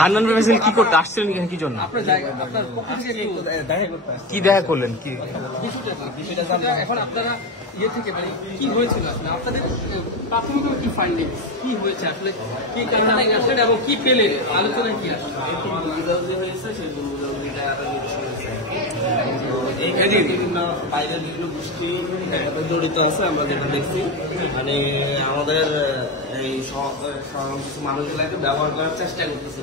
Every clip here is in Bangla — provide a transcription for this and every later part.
হান্নান ফাইসল কি করতে আসছিলেন এখানে, কি জন্য, কি দেখা করলেন, কি এখন আপনারা ইয়ে থেকে মানে কি হয়েছিল আসলে আপনাদের প্রাথমিক কি ফাইন্ডিংস কি হয়েছে আসলে, কি কারণে আসলে এবং কি পেলে আলোচনা কি আসলে হয়েছে সেই এইখানে বিভিন্ন বাইরের বিভিন্ন গোষ্ঠী জড়িত আছে। আমরা যেটা দেখছি মানে আমাদের এই কিছু মানুষগুলাকে ব্যবহার করার চেষ্টা করতেছে।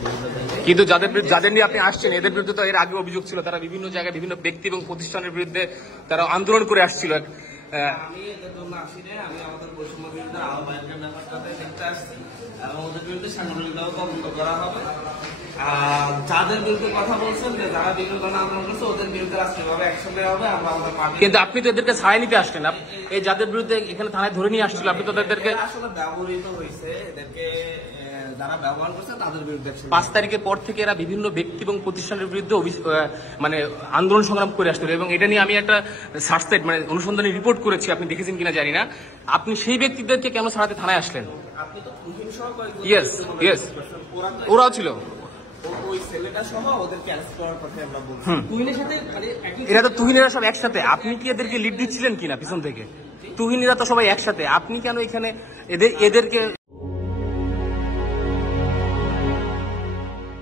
কিন্তু যাদের নিয়ে আপনি আসছেন এদের বিরুদ্ধে তো এর আগে অভিযোগ ছিল, তারা বিভিন্ন জায়গায় বিভিন্ন ব্যক্তি এবং প্রতিষ্ঠানের বিরুদ্ধে তারা আন্দোলন করে আসছিল। আমি এদের জন্য আসি না, আমি আমাদের বৈষম্য বিরুদ্ধে আহ্বায়কের ব্যাপারটাতে দেখতে আসছি এবং ওদের বিরুদ্ধে সাংগঠনিকভাবে তদন্ত করা হবে। যাদের বিরুদ্ধে কথা বলছেন যে যারা বিভিন্ন ধরনের আন্দোলন করছে ওদের বিরুদ্ধে রাষ্ট্রীয়ভাবে অ্যাকশন নেওয়া হবে। আমরা আমাদের পার্টি, কিন্তু আপনি তো এদেরকে ছাড়াই নিতে আসলেন, এই যাদের বিরুদ্ধে এখানে থানায় ধরে নিয়ে আসছিল আপনি তো এদেরকে আসলে ব্যবহৃত হয়েছে, এদেরকে যারা ব্যবহার করছে তাদের বিরুদ্ধে 5 তারিখের পর থেকে এরা বিভিন্ন ব্যক্তি এবং প্রতিষ্ঠানের বিরুদ্ধে মানে আন্দোলন সংগ্রাম করে আসছিল এবং এটা নিয়ে আমি একটা সার্চ সাইট মানে অনুসন্ধানী রিপোর্ট করেছি, আপনি দেখেছেন কিনা জানি না। আপনি সেই ব্যক্তিদেরকে কেন ছাড়াতে থানায় আসলেন? আপনি তো তুহিন সহ ইয়েস ইয়েস, ওরাও ছিল, ওই ছেলেটা সহ ওদেরকে অ্যারেস্ট করার কথা আমরা বলছি। তুহিনের সাথে এরা তো তুহিনেরা সব একসাথে, আপনি কি এদেরকে লিড দিচ্ছিলেন কিনা পিছন থেকে? তুহিনেরা তো সবাই একসাথে, আপনি কেন এখানে এদেরকে